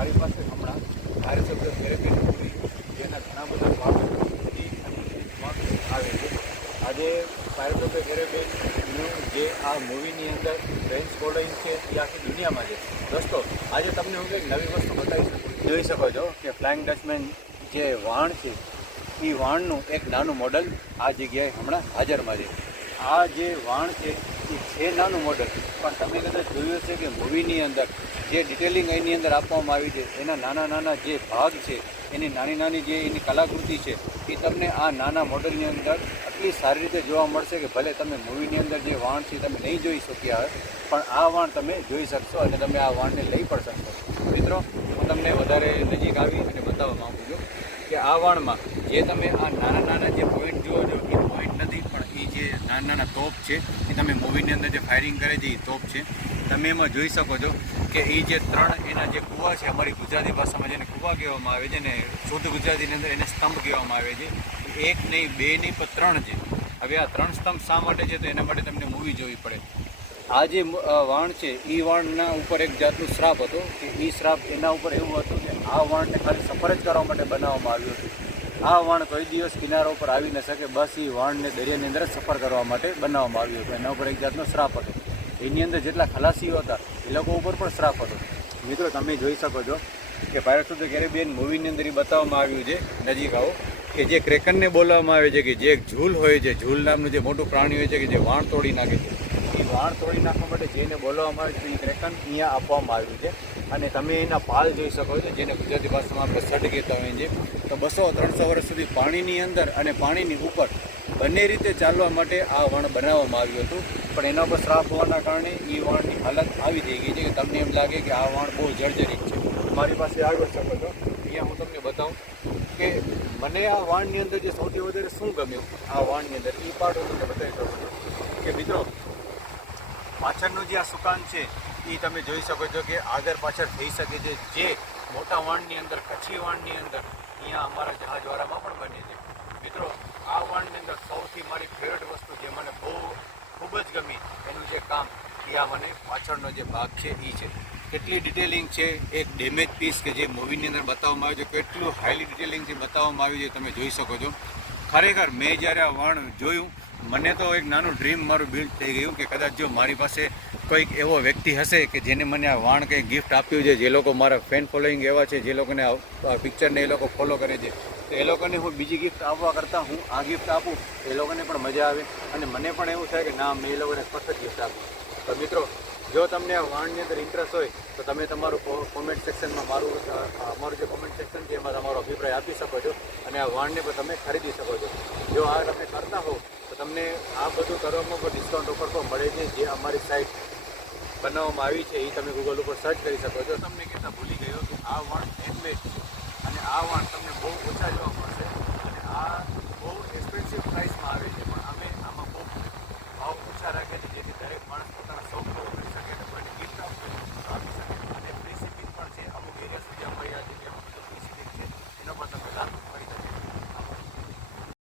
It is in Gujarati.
મારી પાસે હમણાં ધારાસભ્ય થેરેપીની મૂવી જેના ઘણા બધા ભાગો આવે છે. આજે ધારાસભ્ય થેરેપીનું જે આ મૂવીની અંદર રેન્જ ફોલોઈંગ છે એ આખી દુનિયામાં છે. દોસ્તો, આજે તમને હું કંઈક નવી વસ્તુ બતાવી શકું. જોઈ શકો છો કે ફ્લાઇંગ ડચમેન જે વાણ છે એ વાણનું એક નાનું મોડલ આ જગ્યાએ હમણાં હાજરમાં છે. આ જે વાણ છે એ છે નાનું મોડલ, પણ તમે કદાચ જોયું છે કે મૂવીની અંદર જે ડિટેલિંગ એની અંદર આપવામાં આવી છે, એના નાના નાના જે ભાગ છે, એની નાની નાની જે એની કલાકૃતિ છે એ તમને આ નાના મોડલની અંદર આટલી સારી રીતે જોવા મળશે કે ભલે તમે મૂવીની અંદર જે વાણ છે તમે નહીં જોઈ શક્યા હોય, પણ આ વાણ તમે જોઈ શકશો અને તમે આ વાણને લઈ પણ શકશો. મિત્રો, હું તમને વધારે નજીક આવી અને બતાવવા માગું છું કે આ વાણમાં જે તમે આ નાના નાના જે પોઈન્ટ જુઓ છો એ પોઈન્ટ નથી, પણ એ જે નાના નાના તોપ છે એ તમે મૂવીની અંદર જે ફાયરિંગ કરે છે એ તોપ છે. તમે એમાં જોઈ શકો છો કે એ જે ત્રણ એના જે કૂવા છે, અમારી ગુજરાતી ભાષામાં જેને કૂવા કહેવામાં આવે છે ને શુદ્ધ ગુજરાતીની અંદર એને સ્તંભ કહેવામાં આવે છે. એક નહીં, બે નહીં, પણ ત્રણ છે. હવે આ ત્રણ સ્તંભ શા માટે છે તો એના માટે તમને મૂવી જોવી પડે. આ જે વાણ છે એ વાણના ઉપર એક જાતનું શ્રાપ હતો કે એ શ્રાપ એના ઉપર એવું હતું કે આ વાણને ખાલી સફર જ કરવા માટે બનાવવામાં આવ્યું હતું. આ વાણ કોઈ દિવસ કિનારા ઉપર આવી ન શકે, બસ એ વાણને દરિયાની અંદર જ સફર કરવા માટે બનાવવામાં આવ્યું હતું. એના ઉપર એક જાતનો શ્રાપ હતો. એની અંદર જેટલા ખલાસીઓ હતા એ લોકો ઉપર પણ શ્રાપ હતો. મિત્રો, તમે જોઈ શકો છો કે પાયરેટ્સ ઓફ ધ કેરેબિયન મૂવીની અંદર એ બતાવવામાં આવ્યું છે, નજીક આવો, કે જે ક્રેકનને બોલાવવામાં આવે છે કે જે એક ઝૂલ હોય છે, ઝૂલ નામનું જે મોટું પ્રાણી હોય છે કે જે વાણ તોડી નાખે છે, એ વાણ તોડી નાખવા માટે જેને બોલાવવામાં આવે છે એ ક્રેકન અહીંયા આપવામાં આવ્યું છે. અને તમે એના પાલ જોઈ શકો છો, જેને ગુજરાતી ભાષામાં આપણે સડ કહેતા હોઈએ છીએ. તો 200-300 વર્ષ સુધી પાણીની અંદર અને પાણીની ઉપર બંને રીતે ચાલવા માટે આ વણ બનાવવામાં આવ્યું હતું. પણ એના પર શ્રાપ હોવાના કારણે એ વણની હાલત આવી થઈ ગઈ છે કે તમને એમ લાગે કે આ વણ બહુ જર્જરિત છે. મારી પાસે આગળ શકો છો, અહીંયા હું તમને બતાવું કે મને આ વાણની અંદર જે સૌથી વધારે શું ગમ્યું આ વાણની અંદર એ પાર્ટ હું તમને બતાવી શકું છું કે મિત્રો, પાછળનું જે આ સુકાન છે એ તમે જોઈ શકો છો કે આગળ પાછળ થઈ શકે છે. જે મોટા વાણની અંદર, કચ્છી વાણની અંદર અહીંયા અમારા જહાજવાળામાં પણ બને છે. મિત્રો, આ વાણની અંદર સૌથી મારી ફેવરેટ વસ્તુ જે મને ખૂબ જ ગમી એનું જે કામ એ આ મને પાછળનો જે ભાગ છે એ છે. કેટલી ડિટેલિંગ છે, એક ડેમેજ પીસ કે જે મૂવીની અંદર બતાવવામાં આવ્યું છે, કેટલું હાઈલી ડિટેલિંગથી બતાવવામાં આવ્યું છે તમે જોઈ શકો છો. ખરેખર મેં જ્યારે આ વાણ જોયું, મને તો એક નાનું ડ્રીમ મારું બિલ્ડ થઈ ગયું કે કદાચ જો મારી પાસે કોઈક એવો વ્યક્તિ હશે કે જેને મને આ વાણ કંઈ ગિફ્ટ આપ્યું છે, જે લોકો મારા ફેન ફોલોઈંગ એવા છે, જે લોકોને આ પિક્ચરને એ લોકો ફોલો કરે છે, તો એ લોકોને હું બીજી ગિફ્ટ આપવા કરતાં હું આ ગિફ્ટ આપું એ લોકોને પણ મજા આવે અને મને પણ એવું થાય કે ના, મેં એ લોકોને સ્પષ્ટ ગિફ્ટ આપું. તો મિત્રો, જો તમને આ વાણની અંદર ઇન્ટરેસ્ટ હોય તો તમે તમારું કોમેન્ટ સેક્શનમાં અમારું જે કોમેન્ટ સેક્શન છે એમાં તમારો અભિપ્રાય આપી શકો છો અને આ વાણને પણ તમે ખરીદી શકો છો. જો આ તમે કરતા હો તો તમને આ બધું કરવામાં પણ ડિસ્કાઉન્ટ ઓફર પણ મળે છે. જે અમારી સાઇટ બનાવવામાં આવી છે એ તમે ગૂગલ ઉપર સર્ચ કરી શકો છો. તમને કહેતા ભૂલી ગયો કે આ વાણ હેન્ડમેડ છે અને આ વાણ તમને બહુ ઓછા જોવા